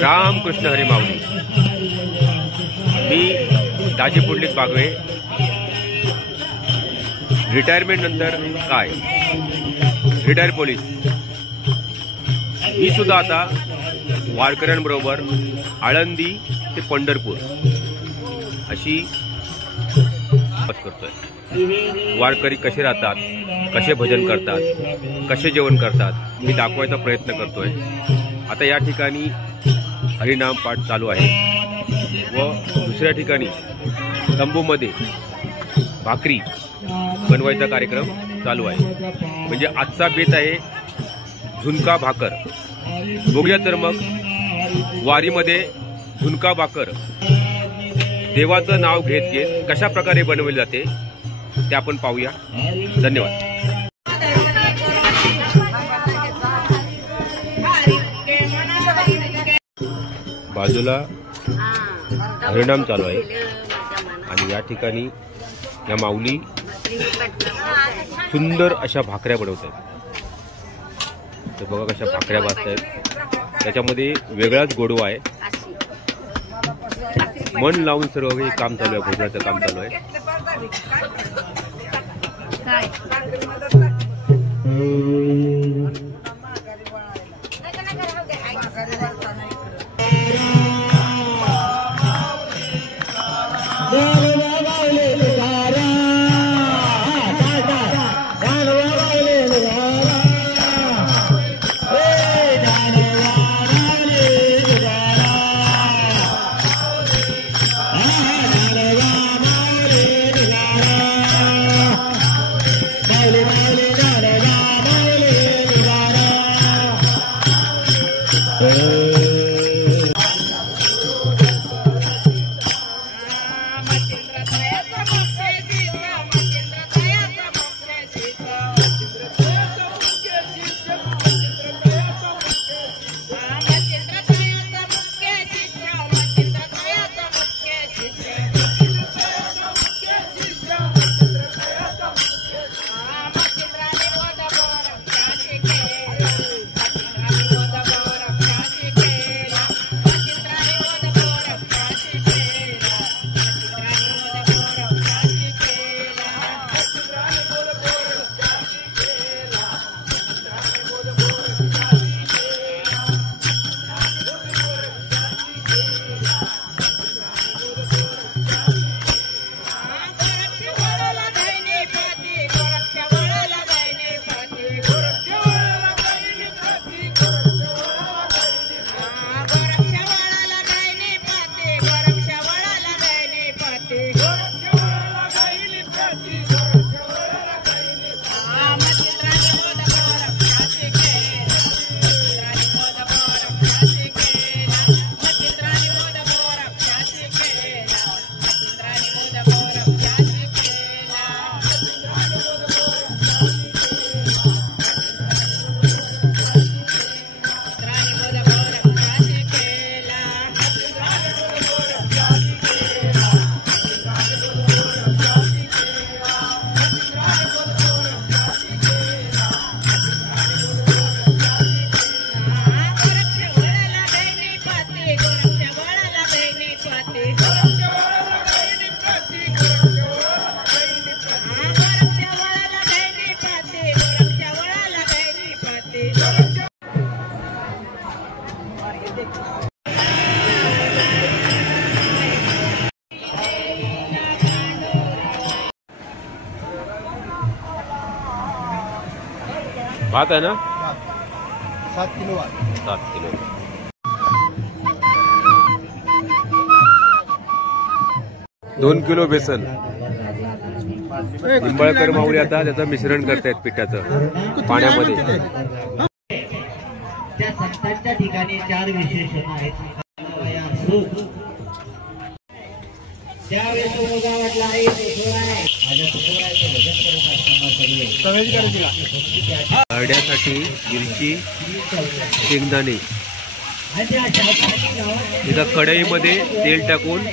रामकृष्ण हरी माऊली. मी दाजी Pundalik Bagwe. Retirement नंतर काय, retire police. मी सुद्धा आता वारकऱ्यांबरोबर आळंदी ते पंढरपूर अशी बस करतोय. वारकरी कसे राहतात, कसे भजन करतात, कसे जेवण करतात, मी दाखवायचा प्रयत्न करतोय. आता या ठिकाणी हरिनाम पाठ चालू आहे व दुसऱ्या ठिकाणी तंबूमध्ये भाकरी बनवायचा कार्यक्रम चालू आहे. म्हणजे आजचा बेत आहे झुणका भाकर. बघूया तर मग वारीमध्ये झुणका भाकर देवाचं नाव घेत घेत कशा प्रकारे बनवली जाते ते आपण पाहूया. धन्यवाद. बाजूला हरिनाम चालू आहे आणि या ठिकाणी या माऊली सुंदर अशा भाकऱ्या बनवत आहेत. तर बघा कशा भाकऱ्या भाजत आहेत. त्याच्यामध्ये वेगळाच गोडवा आहे. मन लावून सर्व हे काम चालू आहे, भोजनाचं काम चालू आहे. भात आहे ना, 7 किलो भात. 7 किलो. दोन किलो बेसन. निंबाळकर माऊली आता त्याचं मिश्रण करतायत पिठाचं पाण्यामध्ये. त्या संतांच्या ठिकाणी 4 विशेषण आहेत. हरड्यासाठी मिरची, शेंगदाणे. इथं कढईमध्ये तेल टाकून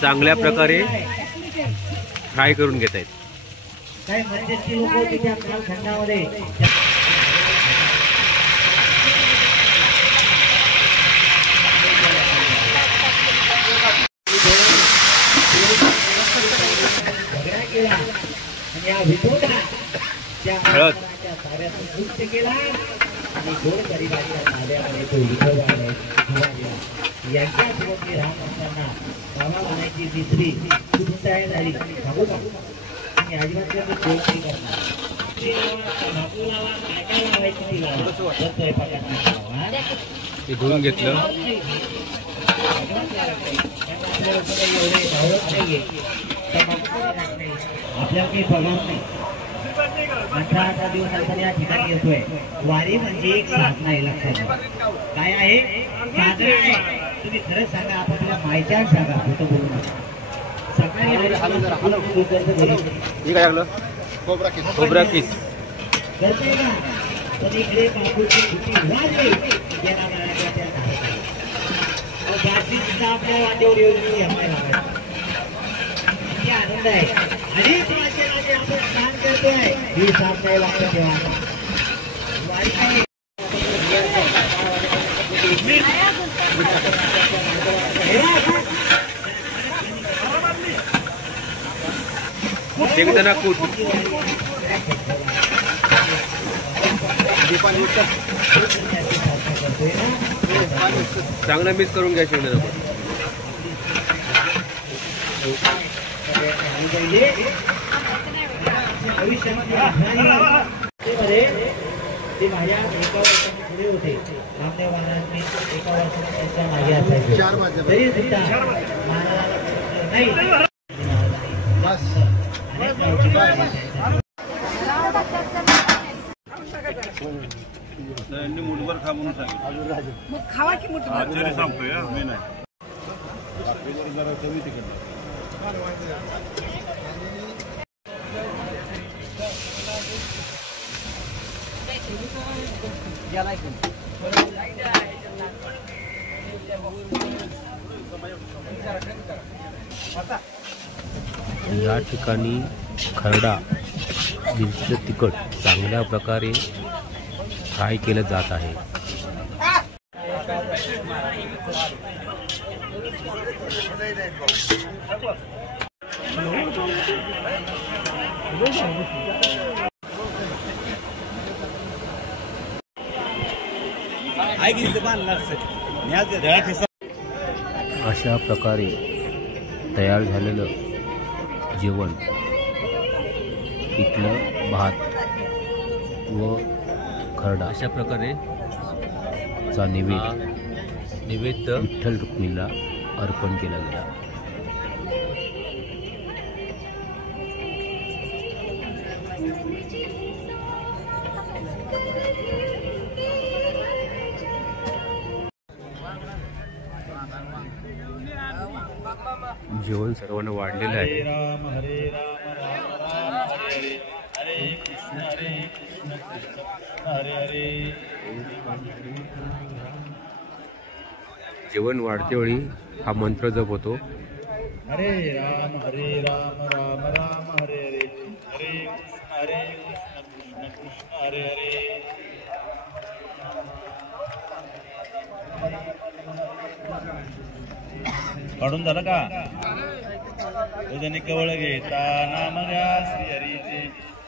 चांगल्या प्रकारे फ्राय करून घेत आहेत. काही मध्यस्थी लोक तिच्या कालखंडामध्ये दोन परिवाराच्या ताब्यामध्ये तो विठोबा आहे शिवाजी यांच्यासोबत मी राहत असताना मामा म्हणायची तिसरी कुठून तयार झाली सांगू का मी अजिबात कोण नाही करणार काय लावायची ती ते धुवून घेतलं. आपल्याला काही पगार नाही. 18 दिवस आपण या ठिकाणी येतोय. वारी म्हणजे एक साधना आहे, लक्षात काय आहे साधना आहे. तुम्ही खरंच सांगा आपल्या मायच्या सांगा होतं बोलू नका. सकाळी काय लागलं खोबरा किस करते ना पण इकडे बापूची सुट्टी वाढली आपल्या वाटेवर येऊन आनंद आहे आणि आपण स्नान करतोय ही साधना लक्षात ठेवा. शेंगदाणा कूट चांगला मिक्स करून घ्या शेंगदाणा कूट. ते माझ्या एका वर्षाने पुढे होते. रामदेव महाराज एका वर्षाने त्यांच्या मागे असायचे तरी सुद्धा महाराजांना नाही मुठभर खा म्हणून सांगितलं खावा की मुठभर सांगतोय मी नाही जरा कमी तिकडं या ठिकाणी खरडा मिरची तिखट चांगल्या प्रकारे फ्राय केलं जात आहे. अशा प्रकारे तयार झालेलं जेवण पिठलं भात व खरडा अशा प्रकारे चा नैवेद्य विठ्ठल रुक्मिणीला अर्पण केला गेला. जेवण सर्वांना वाढलेलं आहे. राम हरे राम राम राम हरे हरे हरे कृष्ण कृष्ण हरे हरे. जेवण वाढते वेळी हा मंत्र जप होतो. हरे राम राम राम हरे हरे हरे कृष्ण कृष्ण हरे हरे. काढून झालं का उदनी कवळ घेता नाम घ्या श्री हरीचे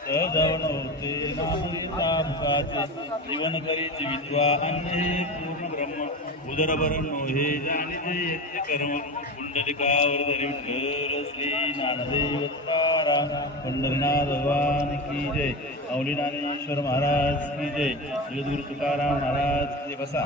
सहजवण होते नाम घेता मुखाचे जीवन करी जीवित्वा अन्य पूर्ण ब्रह्म उदरभरण हे जाणीते यज्ञ कर्म कुंडलिकावर धरी विठ्ठल श्री नामदेव तुकाराम पंढरीनाथ भगवान की जय. माऊली ज्ञानेश्वर महाराज की जय. जगद्गुरु तुकाराम महाराज की जय. बसा.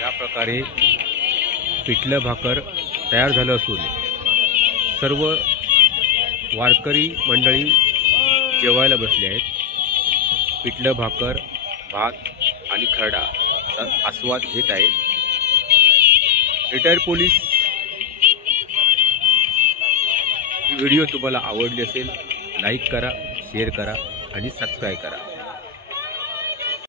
या प्रकारे पिठलं भाकर तयार झालं असून सर्व वारकरी मंडळी जेवायला बसले आहेत. पिठलं भाकर भात आणि खरडाचा आस्वाद घेत आहेत. रिटायर पोलीस ही व्हिडिओ तुम्हाला आवडली असेल लाईक करा, शेअर करा आणि सबस्क्राईब करा.